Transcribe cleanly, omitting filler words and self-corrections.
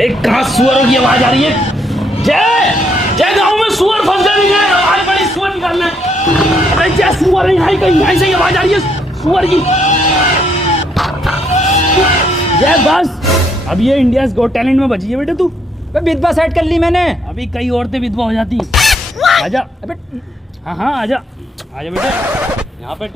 एक कहाँ सुअरों की आवाज आ रही है? जय जय, गाँव में सुअर फंस गए हैं, आवाज बड़ी सुअर निकालना है। अरे जय, सुअर है यहाँ कहीं, यहाँ से आवाज आ रही है सुअर की। जय बस, अब ये इंडियाज़ गॉट टैलेंट में बची है बेटे तू। विधवा सेट कर ली मैंने। अभी कई औरतें विधवा हो जाती। आजा, अबे हाँ हाँ आजा, आजा बेटे यहाँ पे।